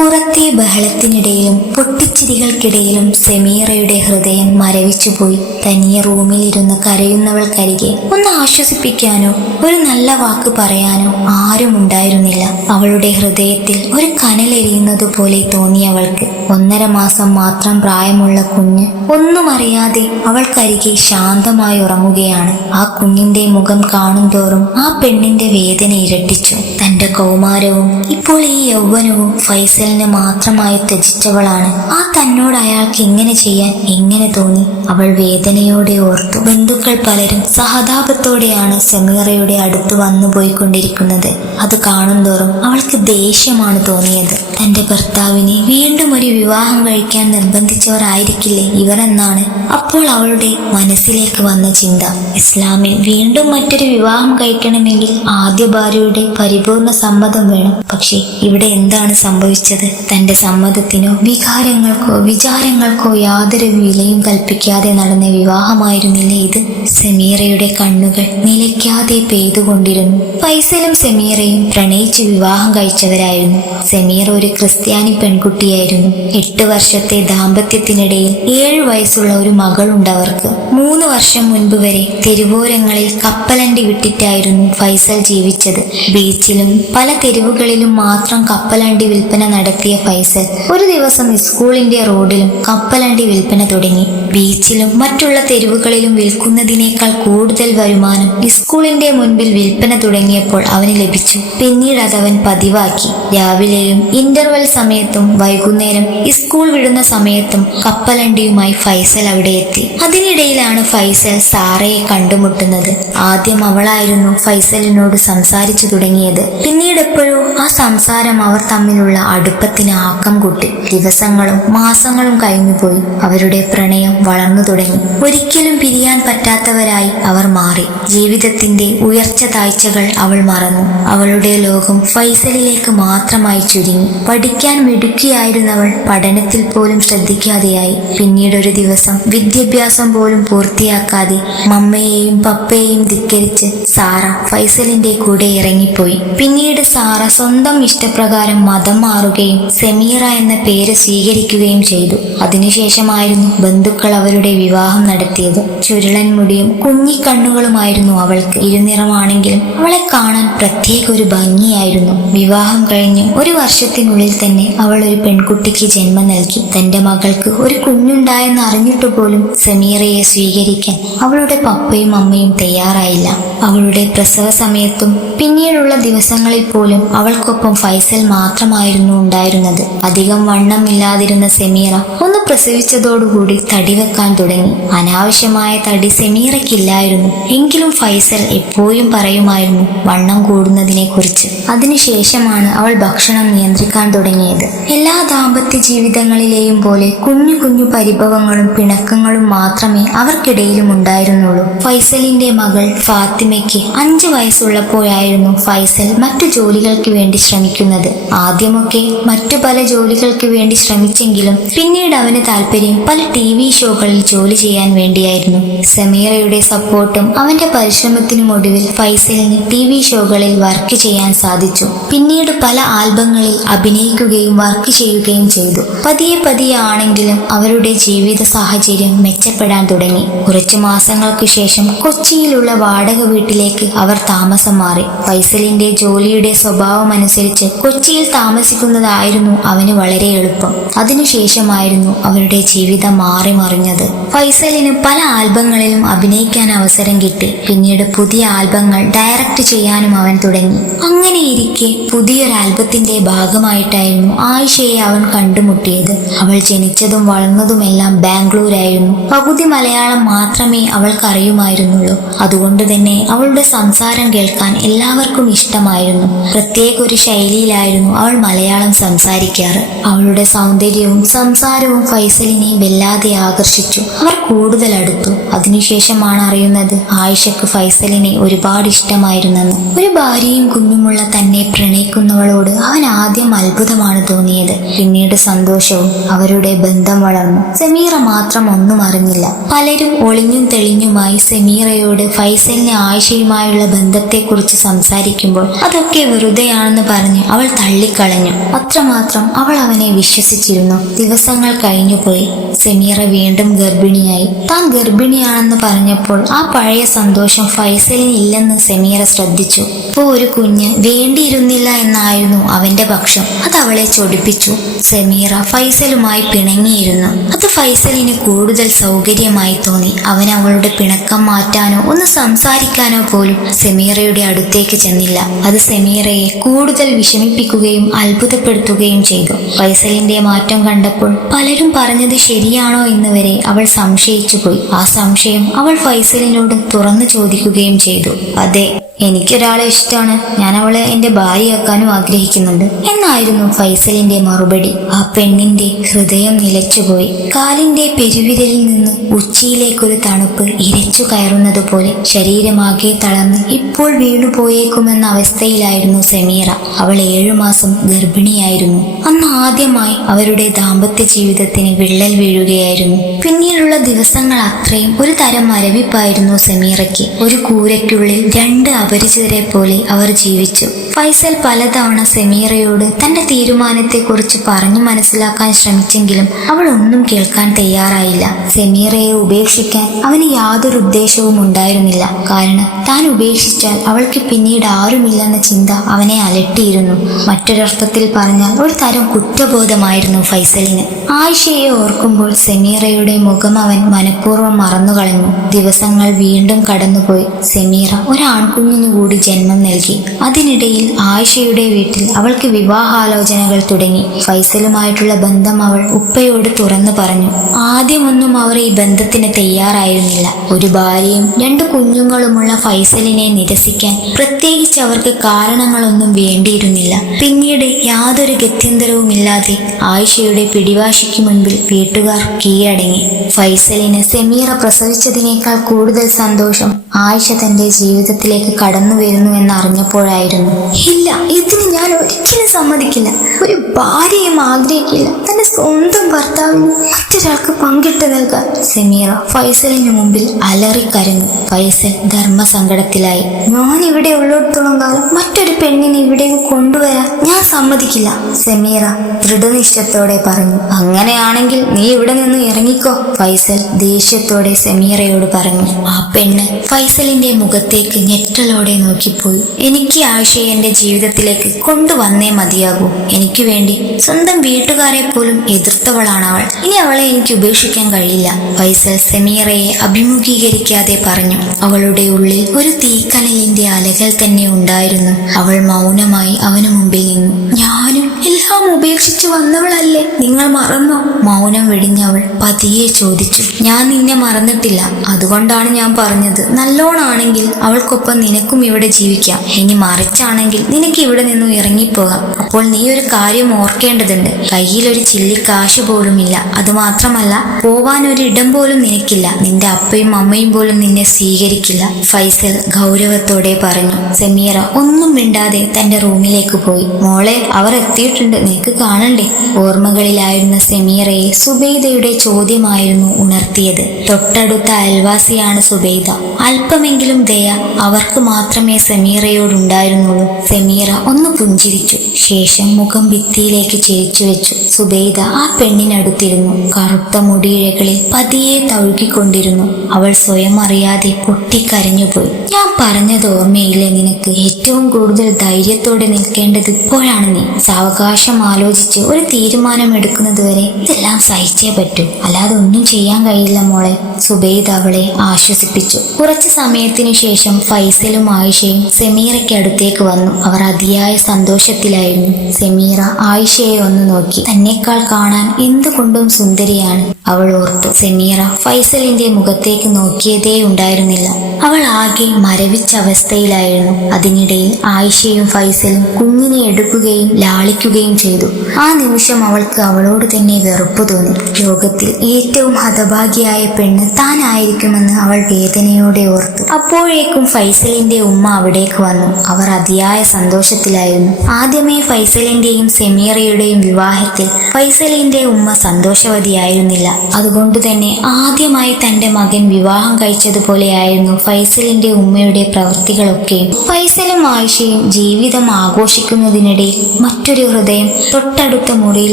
പുറത്തെ ബഹളത്തിനിടയിലും പൊട്ടിച്ചിരികൾക്കിടയിലും സെമീറയുടെ ഹൃദയം മരവിച്ചുപോയി. തനിയെ റൂമിലിരുന്ന് കരയുന്നവൾക്കരികെ ഒന്ന് ആശ്വസിപ്പിക്കാനോ ഒരു നല്ല വാക്ക് പറയാനോ ആരും ഉണ്ടായിരുന്നില്ല. അവളുടെ ഹൃദയത്തിൽ ഒരു കനലെരിയുന്നതുപോലെ തോന്നിയവൾക്ക് 1.5 മാസം മാത്രം പ്രായമുള്ള കുഞ്ഞ് ഒന്നും അറിയാതെ അവൾക്കരികെ ശാന്തമായി ഉറങ്ങുകയാണ്. ആ കുഞ്ഞിന്റെ മുഖം കാണും തോറും ആ പെണ്ണിന്റെ വേദന ഇരട്ടിച്ചു. തന്റെ കൗമാരവും ഇപ്പോൾ ഈ യൗവനവും ഫൈസലിന് മാത്രമായി ത്യജിച്ചവളാണ്. ആ തന്നോട് അയാൾക്ക് ഇങ്ങനെ ചെയ്യാൻ എങ്ങനെ തോന്നി? അവൾ വേദനയോടെ ഓർത്തു. ബന്ധുക്കൾ പലരും സഹതാപത്തോടെയാണ് സെമീറയുടെ അടുത്ത് വന്നു പോയിക്കൊണ്ടിരിക്കുന്നത്. അത് കാണും തോറും അവൾക്ക് ദേഷ്യമാണ് തോന്നിയത്. തന്റെ ഭർത്താവിനെ വീണ്ടും ഒരു വിവാഹം കഴിക്കാൻ നിർബന്ധിച്ചവരായിരിക്കില്ലേ ഇവർ എന്നാണ് അപ്പോൾ അവളുടെ മനസ്സിലേക്ക് വന്ന ചിന്ത. ഇസ്ലാമിൽ വീണ്ടും മറ്റൊരു വിവാഹം കഴിക്കണമെങ്കിൽ ആദ്യ ഭാര്യയുടെ പരിപൂർണ സമ്മതം വേണം. പക്ഷേ ഇവിടെ എന്താണ് സംഭവിച്ചത്? തന്റെ സമ്മതത്തിനോ വികാരങ്ങൾക്കോ വിചാരങ്ങൾക്കോ യാതൊരു വിലയും കൽപ്പിക്കാതെ നടന്ന വിവാഹമായിരുന്നില്ലേ ഇത്? സെമീറയുടെ കണ്ണുകൾ നിലയ്ക്കാതെ പെയ്തുകൊണ്ടിരുന്നു. ഫൈസലും സെമീറയും പ്രണയിച്ച് വിവാഹം കഴിച്ചവരായിരുന്നു. സെമീറ ഒരു ക്രിസ്ത്യാനി പെൺകുട്ടിയായിരുന്നു. 8 വർഷത്തെ ദാമ്പത്യത്തിനിടയിൽ 7 വയസ്സുള്ള ഒരു മകളുണ്ടവർക്ക്. 3 വർഷം മുൻപ് വരെ തെരുവോരങ്ങളിൽ കപ്പലണ്ടി വിട്ടിട്ടായിരുന്നു ഫൈസൽ ജീവിച്ചത്. ബീച്ചിലും പല തെരുവുകളിലും മാത്രം കപ്പലണ്ടി വിൽപ്പന നടത്തിയ ഫൈസൽ ഒരു ദിവസം സ്കൂളിന്റെ റോഡിലും കപ്പലണ്ടി വിൽപ്പന തുടങ്ങി. ബീച്ചിലും മറ്റുള്ള തെരുവുകളിലും വിൽക്കുന്നതിനേക്കാൾ കൂടുതൽ വരുമാനം സ്കൂളിന്റെ മുൻപിൽ വിൽപ്പന തുടങ്ങിയപ്പോൾ അവന് ലഭിച്ചു. പിന്നീട് അതവൻ പതിവാക്കി. രാവിലെയും ഇന്റർവെൽ സമയത്തും വൈകുന്നേരം സ്കൂൾ വിടുന്ന സമയത്തും കപ്പലണ്ടിയുമായി ഫൈസൽ അവിടെ എത്തി. അതിനിടയിലാണ് ഫൈസൽ സാറയെ കണ്ടുമുട്ടുന്നത്. ആദ്യം അവളായിരുന്നു ഫൈസലിനോട് സംസാരിച്ചു തുടങ്ങിയത്. പിന്നീട് എപ്പോഴോ ആ സംസാരം അവർ തമ്മിലുള്ള അടുപ്പത്തിന് ആക്കം കൂട്ടി. ദിവസങ്ങളും മാസങ്ങളും കഴിഞ്ഞുപോയി. അവരുടെ പ്രണയം വളർന്നു തുടങ്ങി. ഒരിക്കലും പിരിയാൻ പറ്റാത്തവരായി അവർ മാറി. ജീവിതത്തിന്റെ ഉയർച്ച താഴ്ചകൾ അവൾ മറന്നു. അവളുടെ ലോകം ഫൈസലിലേക്ക് മാത്രമായി ചുരുങ്ങി. പഠിക്കാൻ മിടുക്കിയായിരുന്നവൾ പഠനത്തിൽ പോലും ശ്രദ്ധിക്കാതെയായി. പിന്നീടൊരു ദിവസം വിദ്യാഭ്യാസം പോലും പൂർത്തിയാക്കാതെ മമ്മയെയും പപ്പയെയും ധിക്കരിച്ച് സാറ ഫൈസലിന്റെ കൂടെ ഇറങ്ങിപ്പോയി. പിന്നീട് സാറ സ്വന്തം ഇഷ്ടപ്രകാരം മതം മാറുകയും സെമീറ എന്ന പേര് സ്വീകരിക്കുകയും ചെയ്തു. അതിനുശേഷമായിരുന്നു ബന്ധുക്കൾ അവരുടെ വിവാഹം നടത്തിയത്. ചുരുളൻ മുടിയും കുഞ്ഞിക്കണ്ണുകളുമായിരുന്നു അവൾക്ക്. ഇരുനിറമാണെങ്കിലും അവളെ കാണാൻ പ്രത്യേക ഒരു ഭംഗിയായിരുന്നു. വിവാഹം കഴിഞ്ഞ് 1 വർഷത്തിനുള്ളിൽ തന്നെ അവൾ ഒരു പെൺകുട്ടിക്ക് ജന്മം നൽകി. തന്റെ മകൾക്ക് ഒരു കുഞ്ഞുണ്ടായെന്ന് അറിഞ്ഞിട്ട് പോലും സെമീറയെ സ്വീകരിക്കാൻ അവളുടെ പപ്പയും അമ്മയും തയ്യാറായില്ല. അവളുടെ പ്രസവ സമയത്തും പിന്നീടുള്ള ദിവസങ്ങളിൽ പോലും അവൾക്കൊപ്പം ഫൈസൽ മാത്രമായിരുന്നു ഉണ്ടായിരുന്നത്. അധികം വണ്ണമില്ലാതിരുന്ന സെമീറ ഒന്ന് പ്രസവിച്ചതോടുകൂടി തടി വെക്കാൻ തുടങ്ങി. അനാവശ്യമായ തടി സെമീറയ്ക്കില്ലായിരുന്നു. എങ്കിലും ഫൈസൽ എപ്പോഴും പറയുമായിരുന്നു വണ്ണം കൂടുന്നതിനെ കുറിച്ച്. അതിനുശേഷമാണ് അവൾ ഭക്ഷണം നിയന്ത്രിക്കാൻ തുടങ്ങിയത്. എല്ലാ ദാമ്പത്യ ജീവിതങ്ങളിലെയും പോലെ കുഞ്ഞു കുഞ്ഞു പരിഭവങ്ങളും പിണക്കങ്ങളും മാത്രമേ അവർക്കിടയിലും ഉണ്ടായിരുന്നുള്ളൂ. ഫൈസലിന്റെ മകൾ ഫാത്തിമയ്ക്ക് 5 വയസ്സുള്ളപ്പോഴായിരുന്നു ഫൈസൽ മറ്റു ജോലികൾക്ക് വേണ്ടി ശ്രമിക്കുന്നത്. ആദ്യമൊക്കെ മറ്റു പല ജോലികൾക്ക് വേണ്ടി ശ്രമിച്ചെങ്കിലും പിന്നീട് അവന് താല്പര്യം പല TV ഷോകളിൽ ജോലി ചെയ്യാൻ വേണ്ടിയായിരുന്നു. സെമീറയുടെ സപ്പോർട്ടും അവന്റെ പരിശ്രമത്തിനുമൊടുവിൽ ഫൈസലിന് TV ഷോകളിൽ വർക്ക് ചെയ്യാൻ സാധിച്ചു. പിന്നീട് പല ആൽബങ്ങളിൽ അഭിനയിക്കുകയും വർക്ക് ചെയ്യുകയും ചെയ്തു. പതിയെ ആണെങ്കിലും അവരുടെ ജീവിത സാഹചര്യം മെച്ചപ്പെടാൻ തുടങ്ങി. കുറച്ചു മാസങ്ങൾക്ക് ശേഷം കൊച്ചിയിലുള്ള വാടക വീട്ടിലേക്ക് അവർ താമസം മാറി. ഫൈസലിന്റെ ജോലിയുടെ സ്വഭാവമനുസരിച്ച് കൊച്ചിയിൽ താമസിക്കുന്നതായിരുന്നു അവന് വളരെ എളുപ്പം. അതിനുശേഷമായിരുന്നു അവരുടെ ജീവിതം മാറി മറിഞ്ഞത്. ഫൈസലിന് പല ആൽബങ്ങളിലും അഭിനയിക്കാൻ അവസരം കിട്ടി. പിന്നീട് പുതിയ ആൽബങ്ങൾ ഡയറക്റ്റ് ചെയ്യാനും അവൻ തുടങ്ങി. അങ്ങനെയിരിക്കെ പുതിയൊരു ആൽബത്തിന്റെ ഭാഗമായിട്ടായിരുന്നു ആയിഷയെ അവൻ കണ്ടുമുട്ടിയത്. അവൾ ജനിച്ചതും വളർന്നതുമെല്ലാം ബാംഗ്ലൂരായിരുന്നു. പകുതി മലയാളം മാത്രമേ അവൾക്ക് അറിയുമായിരുന്നുള്ളൂ. അതുകൊണ്ട് തന്നെ അവളുടെ സംസാരം കേൾക്കാൻ എല്ലാവർക്കും ഇഷ്ടമായിരുന്നു. പ്രത്യേക ഒരു ശൈലിയിലായിരുന്നു അവൾ മലയാളം സംസാരിക്കാറ്. അവളുടെ സൗന്ദര്യവും സംസാരവും ഫൈസലിനെ വല്ലാതെ ആകർഷിച്ചു. സ്പർശിച്ചു. അവർ കൂടുതൽ അടുത്തു. അതിനുശേഷമാണ് അറിയുന്നത് ആയിഷക്ക് ഫൈസലിനെ ഒരുപാട് ഇഷ്ടമായിരുന്നെന്ന്. ഒരു ഭാര്യയും കുഞ്ഞുമുള്ള തന്നെ പ്രണയിക്കുന്നവളോട് അവൻ ആദ്യം അത്ഭുതമാണ് തോന്നിയത്. പിന്നീട് സന്തോഷവും. അവരുടെ ബന്ധം വളർന്നു. സമീറ മാത്രം ഒന്നും അറിഞ്ഞില്ല. പലരും ഒളിഞ്ഞും തെളിഞ്ഞുമായി സമീറയോട് ഫൈസലിന് ആയിഷയുമായുള്ള ബന്ധത്തെക്കുറിച്ച് സംസാരിക്കുമ്പോൾ അതൊക്കെ വെറുതെയാണെന്ന് പറഞ്ഞ് അവൾ തള്ളിക്കളഞ്ഞു. അത്രമാത്രം അവൾ അവനെ വിശ്വസിച്ചിരുന്നു. ദിവസങ്ങൾ കഴിഞ്ഞുപോയി. സമീറ വീണ്ടും ഗർഭിണിയായി. താൻ ഗർഭിണിയാണെന്ന് പറഞ്ഞപ്പോൾ ആ പഴയ സന്തോഷം ഫൈസലിന് ഇല്ലെന്ന് സമീറ ശ്രദ്ധിച്ചു. ഇപ്പോൾ ഒരു കുഞ്ഞ് വേണ്ടിയിരുന്നില്ല എന്നായിരുന്നു അവന്റെ പക്ഷം. അത് അവളെ ചൊടിപ്പിച്ചു. സമീറ ഫൈസലുമായി പിണങ്ങിയിരുന്നു. അത് ഫൈസലിന് കൂടുതൽ സൗകര്യമായി തോന്നി. അവൻ അവളുടെ പിണക്കം മാറ്റാനോ ഒന്ന് സംസാരിക്കാനോ പോലും സമീറയുടെ അടുത്തേക്ക് ചെന്നില്ല. അത് സമീറയെ കൂടുതൽ വിഷമിപ്പിക്കുകയും അത്ഭുതപ്പെടുത്തുകയും ചെയ്തു. ഫൈസലിന്റെ മാറ്റം കണ്ടപ്പോൾ പലരും പറഞ്ഞത് ശരിയാണോ എന്ന് വരെ അവൾ സംശയിച്ചു പോയി. ആ സംശയം അവൾ ഫൈസലിനോട് തുറന്നു ചോദിക്കുകയും ചെയ്തു. അതെ, എനിക്കൊരാളെ ഇഷ്ടമാണ്. ഞാൻ അവളെ എന്റെ ഭാര്യയാക്കാനും ആഗ്രഹിക്കുന്നുണ്ട് എന്നായിരുന്നു ഫൈസലിന്റെ മറുപടി. ആ പെണ്ണിന്റെ ഹൃദയം നിലച്ചുപോയി. കാലിന്റെ പെരുവിരലിൽ നിന്ന് ഉച്ചിയിലേക്കൊരു തണുപ്പ് ഇരച്ചു കയറുന്നത് പോലെ ശരീരമാകെ തളർന്ന് ഇപ്പോൾ വീണുപോയേക്കുമെന്ന അവസ്ഥയിലായിരുന്നു സമീറ. അവൾ 7 മാസം ഗർഭിണിയായിരുന്നു. അന്ന് ആദ്യമായി അവരുടെ ദാമ്പത്യ ജീവിതത്തിന് വിള്ളൽ വീഴുകയായിരുന്നു. പിന്നീടുള്ള ദിവസങ്ങൾ അത്രയും ഒരു തരം മരവിപ്പായിരുന്നു സമീറയ്ക്ക്. ഒരു കൂരയ്ക്കുള്ളിൽ 2 അപരിചിതരെ പോലെ അവർ ജീവിച്ചു. ഫൈസൽ പലതവണ സമീറയോട് തന്റെ തീരുമാനത്തെക്കുറിച്ച് പറഞ്ഞു മനസ്സിലാക്കാൻ ശ്രമിച്ചെങ്കിലും അവൾ ഒന്നും കേൾക്കാൻ തയ്യാറായില്ല. സമീറയെ ഉപേക്ഷിക്കാൻ അവന് യാതൊരു ഉദ്ദേശവും ഉണ്ടായിരുന്നില്ല. കാരണം താൻ ഉപേക്ഷിച്ചാൽ അവൾക്ക് പിന്നീട് ആരുമില്ലെന്ന ചിന്ത അവനെ അലട്ടിയിരുന്നു. മറ്റൊരർത്ഥത്തിൽ പറഞ്ഞാൽ ഒരു തരം കുറ്റബോധമായിരുന്നു ഫൈസലിന്. ആയിഷയെ ഓർക്കുമ്പോൾ സമീറയുടെ മുഖം അവൻ മനഃപൂർവ്വം മറന്നുകളഞ്ഞു. ദിവസങ്ങൾ വീണ്ടും കടന്നുപോയി. സമീറ ഒരു ആൺകുഞ്ഞിനു കൂടി ജന്മം നൽകി. അതിനിടയിൽ ആയിഷയുടെ വീട്ടിൽ അവൾക്ക് വിവാഹാലോചനകൾ തുടങ്ങി. ഫൈസലുമായിട്ടുള്ള ബന്ധം അവൾ ഉപ്പയോട് തുറന്നു പറഞ്ഞു. ആദ്യമൊന്നും അവർ ഈ ബന്ധത്തിന് തയ്യാറായിരുന്നില്ല. ഒരു ഭാര്യയും 2 കുഞ്ഞുങ്ങളുമുള്ള ഫൈസലിനെ നിരസിക്കാൻ പ്രത്യേകിച്ച് അവർക്ക് കാരണങ്ങളൊന്നും വേണ്ടിയിരുന്നില്ല. പിന്നീട് യാതൊരു ഗത്യന്തരവുമില്ലാതെ ആയിഷയുടെ പിടിവാശിക്ക് മുൻപിൽ വീട്ടുകാർ കീഴടങ്ങി. ഫൈസലിന് സമീറ പ്രസവിച്ചതിനേക്കാൾ കൂടുതൽ സന്തോഷം ആയിഷ തന്റെ ജീവിതത്തിലേക്ക് കടന്നു വരുന്നു എന്നറിഞ്ഞപ്പോഴായിരുന്നു. ഇല്ല, ഇതിന് ഞാൻ ഒരിക്കലും സമ്മതിക്കില്ല. ഒരു ഭാര്യയും ആഗ്രഹിക്കില്ല തന്റെ സ്വന്തം ഭർത്താവിന് മറ്റൊരാൾക്ക് പങ്കിട്ട് നൽകാൻ. സമീറ ഫൈസലിന് മുമ്പിൽ അലറിക്കരഞ്ഞു. ഫൈസൽ ധർമ്മസങ്കടത്തിലായി. ഞാൻ ഇവിടെ ഉള്ളിടത്തോളം കാലം മറ്റൊരു പെണ്ണിനെ ഇവിടേക്ക് കൊണ്ടുവരാൻ ഞാൻ സമ്മതിക്കില്ല, സമീറ ദൃഢനിശ്ചയത്തോടെ പറഞ്ഞു. അങ്ങനെയാണെങ്കിൽ നീ ഇവിടെ നിന്ന് ഇറങ്ങിക്കോ, ഫൈസൽ ദേഷ്യത്തോടെ സമീറയോട് പറഞ്ഞു. ആ പെണ്ണ് ഫൈസലിന്റെ മുഖത്തേക്ക് ഞെട്ടലോടെ നോക്കിപ്പോയി. എനിക്ക് ആയിഷയെ എന്റെ ജീവിതത്തിലേക്ക് കൊണ്ടുവന്നേ മതിയാകൂ. എനിക്ക് വേണ്ടി സ്വന്തം വീട്ടുകാരെ പോലും എതിർത്തവളാണ് അവൾ. ഇനി അവളെ എനിക്ക് ഉപേക്ഷിക്കാൻ കഴിയില്ല, ഫൈസൽ സമീറയെ അഭിമുഖീകരിക്കാതെ പറഞ്ഞു. അവളുടെ ഉള്ളിൽ ഒരു തീക്കനലിന്റെ അലകൾ തന്നെ ഉണ്ടായിരുന്നു. അവൾ മൗനമായി അവനു മുമ്പിൽ നിന്നു. ഞാനും എല്ലാം ഉപേക്ഷിച്ചു വന്നവളല്ലേ, നിങ്ങൾ മറന്നോ? മൗനം വെടിഞ്ഞവൾ പതിയെ ചോദിച്ചു. ഞാൻ നിന്നെ മറന്നിട്ടില്ല, അതുകൊണ്ടാണ് ഞാൻ പറഞ്ഞത്. നല്ലോണാണെങ്കിൽ അവൾക്കൊപ്പം നിനക്കും ഇവിടെ ജീവിക്കാം. ഇനി മറിച്ചാണെങ്കിൽ നിനക്ക് ഇവിടെ നിന്നും ഇറങ്ങിപ്പോകാം. അപ്പോൾ നീ ഒരു കാര്യം ഓർക്കേണ്ടതുണ്ട്. കയ്യിലൊരു ചില്ലി കാശ് പോലുമില്ല. അതുമാത്രമല്ല, പോവാൻ ഒരു ഇടം പോലും നിനക്കില്ല. നിന്റെ അപ്പയും അമ്മയും പോലും നിന്നെ സ്വീകരിക്കില്ല, ഫൈസൽ ഗൗരവത്തോടെ പറഞ്ഞു. സമീറ ഒന്നും മിണ്ടാതെ തന്റെ റൂമിലേക്ക് പോയി. മോളെ, അവർ എത്തിയിട്ടുണ്ട്, നിനക്ക് കാണണ്ടേ? ഓർമ്മകളിലായിരുന്ന സമീറയെ സുബൈദയുടെ ചോദ്യമായിരുന്നു ഉണർത്തിയത്. തൊട്ടടുത്ത അയൽവാസിയാണ് സുബൈദ. അല്പമെങ്കിലും ദയ അവർക്ക് മാത്രമേ സമീറയോടുണ്ടായിരുന്നുള്ളൂ. സമീറ ഒന്ന് പുഞ്ചിരിച്ചു. ശേഷം മുഖം ഭിത്തിയിലേക്ക് ചിരിച്ചു വെച്ചു. സുബൈദ ആ പെണ്ണിനടുത്തിരുന്നു. കറുത്ത മുടിയിഴകളിൽ പതിയെ തഴുകിക്കൊണ്ടിരുന്നു. അവൾ സ്വയം അറിയാതെ പൊട്ടിക്കരഞ്ഞുപോയി. ഞാൻ പറഞ്ഞത് ഓർമ്മയില്ലേ നിനക്ക്? ഏറ്റവും കൂടുതൽ ധൈര്യത്തോടെ നിൽക്കേണ്ടത് ഇപ്പോഴാണ് നീ. സാവകാശം ആലോചിച്ച് ഒരു തീരുമാനം എടുക്കുന്നത് വരെ ഇതെല്ലാം സഹിച്ചേ പറ്റൂ, അല്ലാതെ ഒന്നും ചെയ്യാൻ കഴിയില്ല മോളെ, സുബൈദ അവളെ ആശ്വസിപ്പിച്ചു. കുറച്ചു സമയത്തിനു ശേഷം ഫൈസലും ആയിഷയും സമീറയ്ക്ക് അടുത്തേക്ക് വന്നു. അവർ അതിയായ സന്തോഷത്തിലായിരുന്നു. സമീറ ആയിഷയെ ഒന്ന് നോക്കി. തന്നെക്കാൾ കാണാൻ എന്തുകൊണ്ടും സുന്ദരിയാണ് അവൾ ഓർത്തു. സമീറ ഫൈസലിന്റെ മുഖത്തേക്ക് നോക്കിയതേ ഉണ്ടായിരുന്നില്ല. അവൾ ആകെ മരവിച്ച അവസ്ഥയിലായിരുന്നു. അതിനിടയിൽ ആയിഷയും ഫൈസലും കുഞ്ഞിനെ എടുക്കുകയും ലാളിക്കുകയും ചെയ്തു. ആ നിമിഷം അവൾക്ക് അവളോട് തന്നെ വെറുപ്പ് തോന്നി. ലോകത്തിൽ ഏറ്റവും ഹതഭാഗ്യയായ പെണ്ണ് താനായിരിക്കുമെന്ന് അവൾ വേദനയോടെ ഓർത്തു. അപ്പോഴേക്കും ഫൈസലിന്റെ ഉമ്മ അവിടേക്ക് വന്നു. അവർ അതിയായ സന്തോഷത്തിലായിരുന്നു. ആദ്യമേ ഫൈസലിന്റെയും സെമീറയുടെയും വിവാഹത്തിൽ ഫൈസലിന്റെ ഉമ്മ സന്തോഷവതിയായിരുന്നില്ല. അതുകൊണ്ട് തന്നെ ആദ്യമായി തന്റെ മകൻ വിവാഹം കഴിച്ചതുപോലെയായിരുന്നു ഫൈസലിന്റെ ഉമ്മയുടെ പ്രവൃത്തികളൊക്കെയും. ഫൈസലും ആയിഷയും ജീവിതം ആഘോഷിക്കുന്നതിനിടയിൽ മറ്റൊരു ഹൃദയം തൊട്ടടുത്ത മുറിയിൽ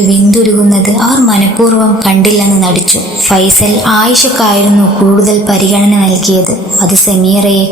വെന്തുരുകുന്നത് അവർ മനഃപൂർവ്വം കണ്ടില്ലെന്ന് നടിച്ചു. ഫൈസൽ ആയിഷക്കായിരുന്നു കൂടുതൽ പരിഗണന നൽകിയത്. അത് സെമീറയെ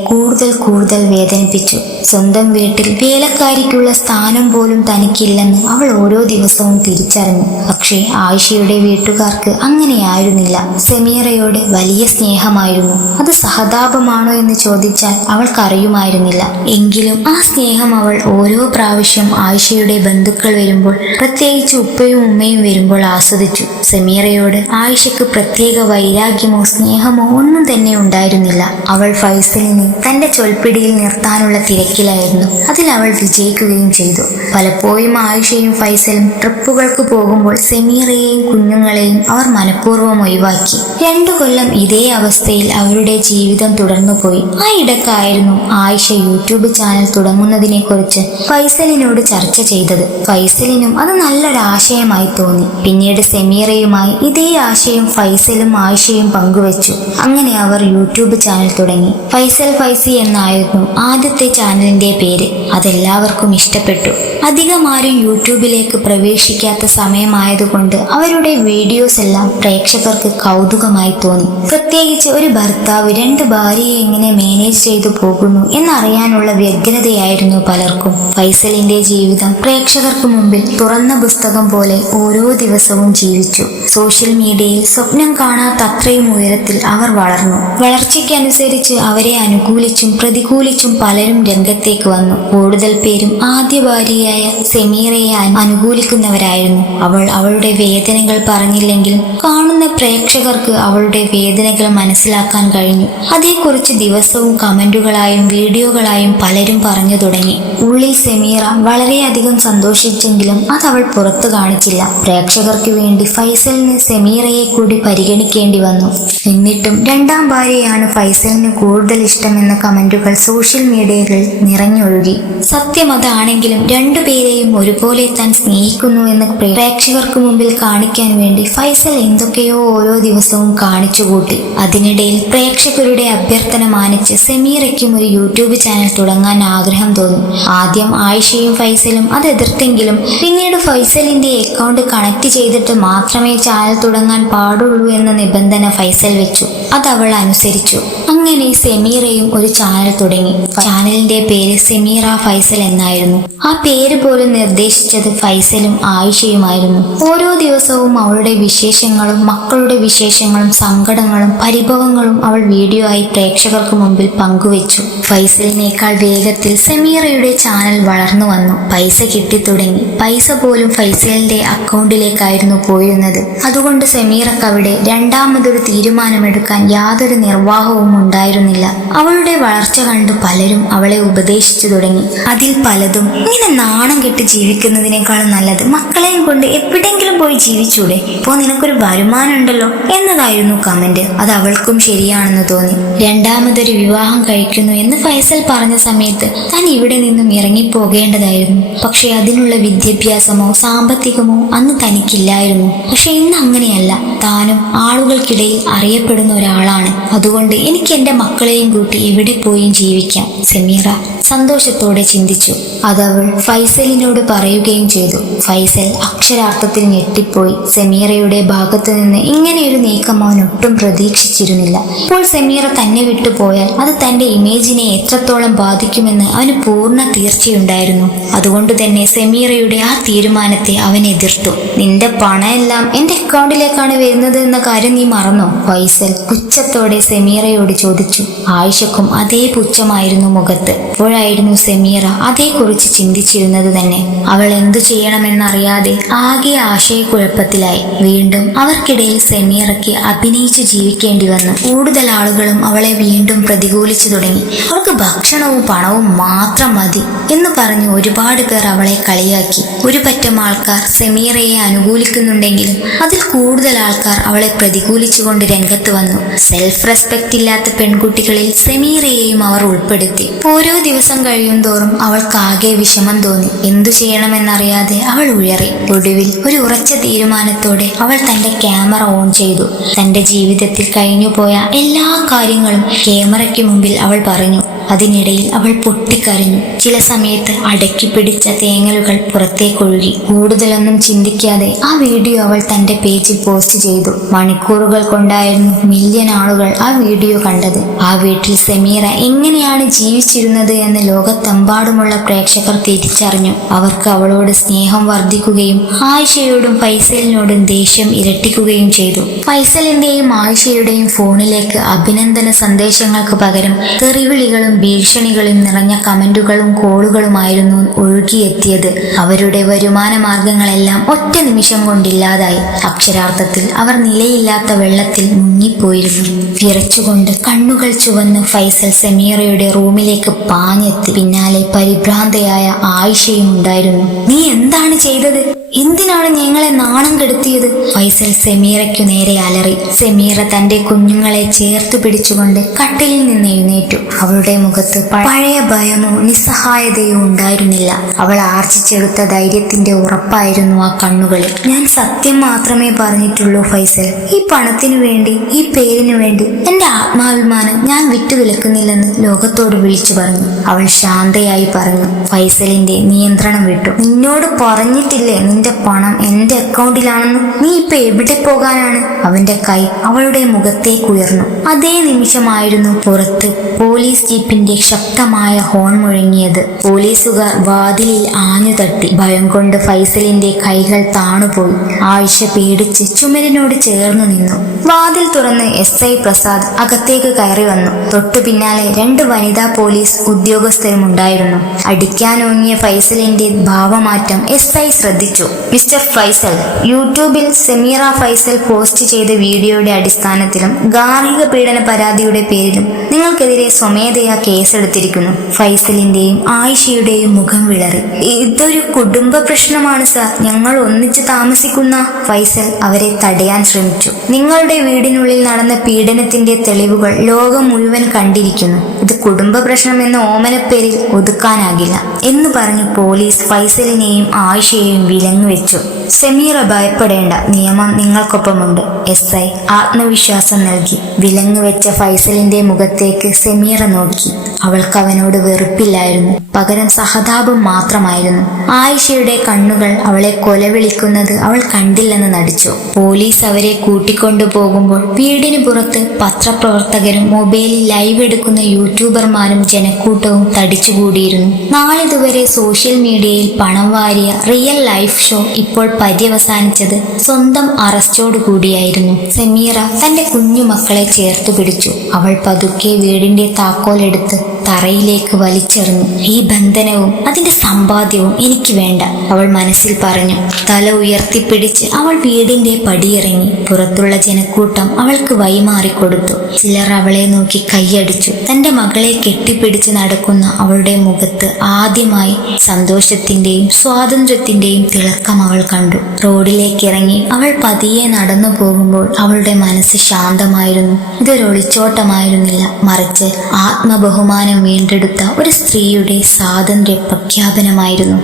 കൂടുതൽ വേദനിപ്പിച്ചു. സ്വന്തം വീട്ടിൽ വേലക്കാരിക്കുള്ള സ്ഥാനം പോലും തനിക്കില്ലെന്ന് അവൾ ഓരോ ദിവസവും തിരിച്ചറിഞ്ഞു. പക്ഷേ ആയിഷയുടെ വീട്ടുകാർക്ക് അങ്ങനെയായിരുന്നില്ല. സെമീറയോട് വലിയ സ്നേഹമായിരുന്നു. അത് സഹതാപമാണോ എന്ന് ചോദിച്ചാൽ അവൾക്കറിയുമായിരുന്നില്ല. എങ്കിലും ആ സ്നേഹം അവൾ ഓരോ പ്രാവശ്യം ആയിഷയുടെ ബന്ധുക്കൾ വരുമ്പോൾ, പ്രത്യേകിച്ച് ഉപ്പയും ഉമ്മയും വരുമ്പോൾ ആസ്വദിച്ചു. സെമീറയോട് ആയിഷയ്ക്ക് പ്രത്യേക വൈരാഗ്യമോ സ്നേഹമോ ഒന്നും തന്നെ ഉണ്ടായിരുന്നില്ല. അവൾ ഫൈസലിനെ തന്റെ ചൊൽപ്പിടിയിൽ നിർത്താനുള്ള തിരക്കിലായിരുന്നു. അതിൽ അവൾ വിജയിക്കുകയും ചെയ്തു. പലപ്പോഴും ആയിഷയും ഫൈസലും ട്രിപ്പുകൾക്ക് പോകുമ്പോൾ സെമീറയെയും കുഞ്ഞുങ്ങളെയും അവർ മനഃപൂർവ്വം ഒഴിവാക്കി. 2 കൊല്ലം ഇതേ അവസ്ഥയിൽ അവരുടെ ജീവിതം തുടർന്നുപോയി. ആ ഇടക്കായിരുന്നു ആയിഷ യൂട്യൂബ് ചാനൽ തുടങ്ങുന്നതിനെ കുറിച്ച് ഫൈസലിനോട് ചർച്ച ചെയ്തത്. ഫൈസലിനും അത് നല്ലൊരാശയമായി തോന്നി. പിന്നീട് സെമീറയുമായി ഇതേ ആശയം ഫൈസലും ആയിഷയും പങ്കുവച്ചു. അങ്ങനെ അവർ യൂട്യൂബ് ചാനൽ തുടങ്ങി. ഫൈസൽ ഫൈസി എന്നായിരുന്നു ആദ്യത്തെ ചാനലിന്റെ പേര്. അതെല്ലാവർക്കും ഇഷ്ടപ്പെട്ടു. അധികമാരും യൂട്യൂബിലേക്ക് പ്രവേശിക്കാത്ത സമയമായതുകൊണ്ട് അവരുടെ വീഡിയോസ് എല്ലാം പ്രേക്ഷകർക്ക് കൗതുകമായി തോന്നി. പ്രത്യേകിച്ച് ഒരു ഭർത്താവ് 2 ഭാര്യയെ എങ്ങനെ മാനേജ് ചെയ്തു പോകുന്നു എന്നറിയാനുള്ള വ്യഗ്രതയായിരുന്നു പലർക്കും. ഫൈസലിന്റെ ജീവിതം പ്രേക്ഷകർക്ക് മുമ്പിൽ തുറന്ന പുസ്തകം പോലെ ഓരോ ദിവസവും ജീവിച്ചു. സോഷ്യൽ മീഡിയയിൽ സ്വപ്നം കാണാത്തത്രയും ഉയരത്തിൽ അവർ വളർന്നു. വളർച്ചയ്ക്കനുസരിച്ച് അവരെ അനുകൂലിച്ചും പ്രതികൂലിച്ചും പലരും രംഗത്തേക്ക് വന്നു. കൂടുതൽ പേരും ആദ്യ ഭാര്യയായ സെമീറയെ അനുകൂലിക്കുന്നവരായിരുന്നു. അവൾ അവളുടെ വേദനകൾ പറഞ്ഞില്ലെങ്കിലും കാണുന്ന പ്രേക്ഷകർക്ക് അവളുടെ വേദനകൾ മനസ്സിലാക്കാൻ കഴിഞ്ഞു. അതേക്കുറിച്ച് ദിവസവും കമന്റുകളായും വീഡിയോകളായും പലരും പറഞ്ഞു തുടങ്ങി. ഉള്ളിൽ സെമീറ വളരെയധികം സന്തോഷിച്ചെങ്കിലും അത് അവൾ പുറത്തു കാണിച്ചില്ല. പ്രേക്ഷകർക്ക് വേണ്ടി ഫൈസലിന് സെമീറയെ കൂടി പരിഗണിക്കേണ്ടി വന്നു. എന്നിട്ടും 2ാം ഭാര്യയാണ് ഫൈസലിന് കൂടുതൽ ഇഷ്ടമെന്ന കമന്റുകൾ സോഷ്യൽ മീഡിയകളിൽ നിറഞ്ഞൊഴുകി. സത്യം അതാണെങ്കിലും 2 പേരെയും ഒരുപോലെ താൻ സ്നേഹിക്കുന്നു എന്ന് പ്രേക്ഷകർക്ക് മുമ്പിൽ കാണിക്കാൻ വേണ്ടി ഫൈസൽ എന്തൊക്കെയോ ഓരോ ദിവസവും കാണിച്ചുകൂട്ടി. അതിനിടയിൽ പ്രേക്ഷകരുടെ അഭ്യർത്ഥന മാനിച്ച് സെമീറയ്ക്കും ഒരു യൂട്യൂബ് ചാനൽ തുടങ്ങാൻ ആഗ്രഹം തോന്നി. ആദ്യം ആയിഷയും ഫൈസലും അത് എതിർത്തെങ്കിലും പിന്നീട് ഫൈസലിന്റെ അക്കൗണ്ട് കണക്ട് ചെയ്തിട്ട് മാത്രമേ ചാനൽ തുടങ്ങാൻ പാടുള്ളൂ എന്ന നിബന്ധന ഫൈസൽ വെച്ചു. അത് അവൾ അനുസരിച്ചു. അങ്ങനെ സെമീറയും ഒരു ചാനൽ തുടങ്ങി. ചാനലിന്റെ പേര് സെമീറ ഫൈസൽ എന്നായിരുന്നു. ആ പേര് പോലും നിർദ്ദേശിച്ചത് ഫൈസലും ആയിഷയുമായിരുന്നു. ഓരോ ദിവസവും അവളുടെ വിശേഷങ്ങളും മക്കളുടെ വിശേഷങ്ങളും സങ്കടങ്ങളും പരിഭവങ്ങളും അവൾ വീഡിയോ ആയി പ്രേക്ഷകർക്ക് മുമ്പിൽ പങ്കുവച്ചു. ഫൈസലിനേക്കാൾ വേഗത്തിൽ സെമീറയുടെ ചാനൽ വളർന്നു വന്നു. പൈസ കിട്ടിത്തുടങ്ങി. പൈസ പോലും ഫൈസലിന്റെ അക്കൗണ്ടിലേക്കായിരുന്നു പോയിരുന്നത്. അതുകൊണ്ട് സെമീറക്ക് അവിടെ രണ്ടാമതൊരു തീരുമാനമെടുക്കാൻ യാതൊരു നിർവാഹവും ഉണ്ടായിരുന്നില്ല. അവളുടെ വളർച്ച കണ്ട് പലരും അവളെ ഉപദേശിച്ചു തുടങ്ങി. അതിൽ പലതും, ഇങ്ങനെ നാണം കെട്ട് ജീവിക്കുന്നതിനേക്കാളും നല്ലത് മക്കളെയും കൊണ്ട് എവിടെയെങ്കിലും പോയി ജീവിച്ചൂടെ, ഇപ്പോ നിനക്കൊരു വരുമാനം ഉണ്ടല്ലോ എന്നതായിരുന്നു കമന്റ്. അത് അവൾക്കും ശരിയാണെന്ന് തോന്നി. രണ്ടാമതൊരു വിവാഹം കഴിക്കുന്നു എന്ന് ഫൈസൽ പറഞ്ഞ സമയത്ത് താൻ ഇവിടെ നിന്നും ഇറങ്ങിപ്പോകേണ്ടതായിരുന്നു. പക്ഷെ അതിനുള്ള വിദ്യാഭ്യാസമോ സാമ്പത്തികമോ അന്ന് തനിക്കില്ലായിരുന്നു. പക്ഷെ ഇന്ന് അങ്ങനെയല്ല. താനും ആളുകൾക്കിടയിൽ അറിയപ്പെടുന്ന ഒരാളാണ്. അതുകൊണ്ട് എനിക്ക് എന്റെ മക്കളെയും കൂട്ടി എവിടെ പോയും ജീവിക്കാം, സെമീറ സന്തോഷത്തോടെ ചിന്തിച്ചു. അതവൾ ഫൈസലിനോട് പറയുകയും ചെയ്തു. ഫൈസൽ അക്ഷരാർത്ഥത്തിൽ ഞെട്ടിപ്പോയി. സെമീറയുടെ ഭാഗത്തു നിന്ന് ഇങ്ങനെയൊരു നീക്കം അവൻ ഒട്ടും പ്രതീക്ഷിച്ചിരുന്നില്ല. ഇപ്പോൾ സെമീറ തന്നെ വിട്ടുപോയാൽ അത് തന്റെ ഇമേജിനെ എത്രത്തോളം ബാധിക്കുമെന്ന് അവന് പൂർണ്ണ തീർച്ചയുണ്ടായിരുന്നു. അതുകൊണ്ട് തന്നെ സെമീറയുടെ ആ തീരുമാനത്തെ അവൻ എതിർത്തു. നിന്റെ പണമെല്ലാം എന്റെ അക്കൗണ്ടിലേക്കാണ് വരുന്നത് എന്ന കാര്യം നീ മറന്നോ? ഫൈസൽ പുച്ഛത്തോടെ സെമീറയോട് ചോദിച്ചു. ആയിഷക്കും അതേ പുച്ഛമായിരുന്നു മുഖത്ത്. അപ്പോൾ അപ്പോഴായിരുന്നു സെമീറ അതേക്കുറിച്ച് ചിന്തിച്ചിരുന്നത് തന്നെ. അവൾ എന്തു ചെയ്യണമെന്നറിയാതെ ആകെ ആശയക്കുഴപ്പത്തിലായി. വീണ്ടും അവർക്കിടയിൽ സെമീറയ്ക്ക് അഭിനയിച്ചു ജീവിക്കേണ്ടി വന്നു. കൂടുതൽ ആളുകളും അവളെ വീണ്ടും പ്രതികൂലിച്ചു തുടങ്ങി. അവൾക്ക് ഭക്ഷണവും പണവും മാത്രം മതി എന്ന് പറഞ്ഞ് ഒരുപാട് പേർ അവളെ കളിയാക്കി. ഒരു പറ്റം ആൾക്കാർ സെമീറയെ അനുകൂലിക്കുന്നുണ്ടെങ്കിലും അതിൽ കൂടുതൽ ആൾക്കാർ അവളെ പ്രതികൂലിച്ചുകൊണ്ട് രംഗത്ത് വന്നു. സെൽഫ് റെസ്പെക്റ്റ് ഇല്ലാത്ത പെൺകുട്ടികളിൽ സെമീറയെയും അവർ ഉൾപ്പെടുത്തി. ഓരോ ദിവസം കഴിയും തോറും അവൾക്കാകെ വിഷമം തോന്നി. എന്തു ചെയ്യണമെന്നറിയാതെ അവൾ ഉഴറി. ഒടുവിൽ ഒരു ഉറച്ച തീരുമാനത്തോടെ അവൾ തന്റെ ക്യാമറ ഓൺ ചെയ്തു. തന്റെ ജീവിതത്തിൽ കഴിഞ്ഞുപോയ എല്ലാ കാര്യങ്ങളും ക്യാമറയ്ക്ക് മുമ്പിൽ അവൾ പറഞ്ഞു. അതിനിടയിൽ അവൾ പൊട്ടിക്കരഞ്ഞു. ചില സമയത്ത് അടക്കി പിടിച്ച തേങ്ങലുകൾ പുറത്തേക്കൊഴുകി. കൂടുതലൊന്നും ചിന്തിക്കാതെ ആ വീഡിയോ അവൾ തന്റെ പേജിൽ പോസ്റ്റ് ചെയ്തു. മണിക്കൂറുകൾ കൊണ്ടായിരുന്നു മില്യൺ ആളുകൾ ആ വീഡിയോ കണ്ടത്. ആ വീട്ടിൽ സെമീറ എങ്ങനെയാണ് ജീവിച്ചിരുന്നത് എന്ന് ലോകത്തെമ്പാടുമുള്ള പ്രേക്ഷകർ തിരിച്ചറിഞ്ഞു. അവർക്ക് അവളോട് സ്നേഹം വർദ്ധിക്കുകയും ആയിഷയോടും ഫൈസലിനോടും ദേഷ്യം ഇരട്ടിക്കുകയും ചെയ്തു. ഫൈസലിന്റെയും ആയിഷയുടെയും ഫോണിലേക്ക് അഭിനന്ദന സന്ദേശങ്ങൾക്ക് പകരം തെറിവിളികളും ഭീഷണികളും നിറഞ്ഞ കമന്റുകളും കോളുകളുമായിരുന്നു ഒഴുകിയെത്തിയത്. അവരുടെ വരുമാന മാർഗങ്ങളെല്ലാം ഒറ്റ നിമിഷം കൊണ്ടില്ലാതായി. അക്ഷരാർത്ഥത്തിൽ അവർ നിലയില്ലാത്ത വെള്ളത്തിൽ മുങ്ങിപ്പോയിരുന്നു. വിറച്ചുകൊണ്ട് കണ്ണുകൾ ചുവന്ന് ഫൈസൽ സെമീറയുടെ റൂമിലേക്ക് പാഞ്ഞെത്തി. പിന്നാലെ പരിഭ്രാന്തയായ ആയിഷയും ഉണ്ടായിരുന്നു. നീ എന്താണ് ചെയ്തത്? എന്തിനാണ് ഞങ്ങളെ നാണം കെടുത്തിയത്? ഫൈസൽ സെമീറയ്ക്കു നേരെ അലറി. സെമീറ തന്റെ കുഞ്ഞുങ്ങളെ ചേർത്ത് പിടിച്ചുകൊണ്ട് കട്ടിലിൽ നിന്ന് എഴുന്നേറ്റു. അവളുടെ മുഖത്ത് പഴയ ഭയമോ നിസ്സഹായതയോ ഉണ്ടായിരുന്നില്ല. അവൾ ആർജിച്ചെടുത്ത ധൈര്യത്തിന്റെ ഉറപ്പായിരുന്നു ആ കണ്ണുകളിൽ. ഞാൻ സത്യം മാത്രമേ പറഞ്ഞിട്ടുള്ളൂ ഫൈസൽ. ഈ പണത്തിനു വേണ്ടി, ഈ പേരിനു വേണ്ടി എന്റെ ആത്മാഭിമാനം ഞാൻ വിട്ടുവിലക്കുന്നില്ലെന്ന് ലോകത്തോട് വിളിച്ചു പറഞ്ഞു. അവൾ ശാന്തയായി പറഞ്ഞു. ഫൈസലിന്റെ നിയന്ത്രണം വിട്ടു. നിന്നോട് പറഞ്ഞിട്ടില്ലേ നിന്റെ പണം എന്റെ അക്കൗണ്ടിലാണെന്ന്? നീ ഇപ്പൊ എവിടെ പോകാനാണ്? അവന്റെ കൈ അവളുടെ മുഖത്തേക്ക് ഉയർന്നു. അതേ നിമിഷമായിരുന്നു പുറത്ത് പോലീസ് ജീപ്പിന്റെ ശക്തമായ ഹോൺ മുഴങ്ങിയത്. പോലീസുകാർ വാതിലിൽ ആഞ്ഞു തട്ടി. ഭയം കൊണ്ട് ഫൈസലിന്റെ കൈകൾ താണുപോയി. ആയിഷ പേടിച്ച് ചുമരിനോട് ചേർന്നു നിന്നു. വാതിൽ തുറന്ന് SI പ്രസാദ് അകത്തേക്ക് കയറി വന്നു. തൊട്ടു പിന്നാലെ 2 വനിതാ പോലീസ് ഉദ്യോഗസ്ഥരും ഉണ്ടായിരുന്നു. അടിക്കാനോങ്ങിയ ഫൈസലിന്റെ ഭാവമാറ്റം SI ശ്രദ്ധിച്ചു. മിസ്റ്റർ ഫൈസൽ, യൂട്യൂബിൽ സെമീറ ഫൈസൽ പോസ്റ്റ് ചെയ്ത വീഡിയോയുടെ അടിസ്ഥാനത്തിലും ഗാർഹിക പീഡന പരാതിയുടെ പേരിലും നിങ്ങൾക്കെതിരെ സ്വമേധയാ കേസെടുത്തിരിക്കുന്നു. ഫൈസലിന്റെയും ആയിഷയുടെയും മുഖം വിളറി. ഇതൊരു കുടുംബ പ്രശ്നമാണ് സാർ. ഞങ്ങൾ ഒന്നിച്ച് താമസിക്കുന്ന. ഫൈസൽ അവരെ തടയാൻ ശ്രമിച്ചു. നിങ്ങളുടെ വീടിനുള്ളിൽ നടന്ന പീഡനത്തിന്റെ തെളിവുകൾ ലോകം മുഴുവൻ കണ്ടിരിക്കുന്നു. ഇത് കുടുംബ പ്രശ്നം എന്ന ഓമനപ്പേരിൽ ഒതുക്കാനാകില്ല എന്ന് പറഞ്ഞു പോലീസ് ഫൈസലിനെയും ആയിഷയെയും വിലങ്ങ് വെച്ചു. സെമീറ ഭയപ്പെടേണ്ട, നിയമം നിങ്ങൾക്കൊപ്പമുണ്ട്. SI ആത്മവിശ്വാസം നൽകി. വിലങ്ങ് വെച്ച ഫൈസലിന്റെ മുഖത്തേക്ക് സെമീറ നോക്കി. അവൾക്ക് അവനോട് വെറുപ്പില്ലായിരുന്നു, പകരം സഹതാപം മാത്രമായിരുന്നു. ആയിഷയുടെ കണ്ണുകൾ അവളെ കൊലവിളിക്കുന്നത് അവൾ കണ്ടില്ലെന്ന് നടിച്ചു. പോലീസ് അവരെ കൂട്ടിക്കൊണ്ടു പോകുമ്പോൾ വീടിന് പുറത്ത് പത്രപ്രവർത്തകരും മൊബൈലിൽ ലൈവ് എടുക്കുന്ന യൂട്യൂബർമാരും ജനക്കൂട്ടവും തടിച്ചുകൂടിയിരുന്നു. നാളിതുവരെ സോഷ്യൽ മീഡിയയിൽ പണം വാരിയ റിയൽ ലൈഫ് ഷോ ഇപ്പോൾ പര്യവസാനിച്ചത് സ്വന്തം അറസ്റ്റോടു കൂടിയായിരുന്നു. സെമീറ തന്റെ കുഞ്ഞുമക്കളെ ചേർത്തു പിടിച്ചു. അവൾ പതുക്കെ വീടിന്റെ താക്കോലെടുത്ത് തറയിലേക്ക് വലിച്ചെറിഞ്ഞു. ഈ ബന്ധനവും അതിന്റെ സമ്പാദ്യവും എനിക്ക് വേണ്ട, അവൾ മനസ്സിൽ പറഞ്ഞു. തല ഉയർത്തിപ്പിടിച്ച് അവൾ വീടിന്റെ പടിയിറങ്ങി. പുറത്തുള്ള ജനക്കൂട്ടം അവൾക്ക് വഴിമാറിക്കൊടുത്തു. ചിലർ അവളെ നോക്കി കൈയടിച്ചു. തന്റെ മകളെ കെട്ടിപ്പിടിച്ച് നടക്കുന്ന അവളുടെ മുഖത്ത് ആദ്യമായി സന്തോഷത്തിന്റെയും സ്വാതന്ത്ര്യത്തിന്റെയും തിളക്കം അവൾ കണ്ടു. റോഡിലേക്ക് ഇറങ്ങി അവൾ പതിയെ നടന്നു പോകുമ്പോൾ അവളുടെ മനസ്സ് ശാന്തമായിരുന്നു. ഇതൊരു ഒളിച്ചോട്ടമായിരുന്നില്ല, മറിച്ച് ആത്മബഹുമാനം വീണ്ടെടുത്ത ഒരു സ്ത്രീയുടെ സ്വാതന്ത്ര്യ പ്രഖ്യാപനമായിരുന്നു.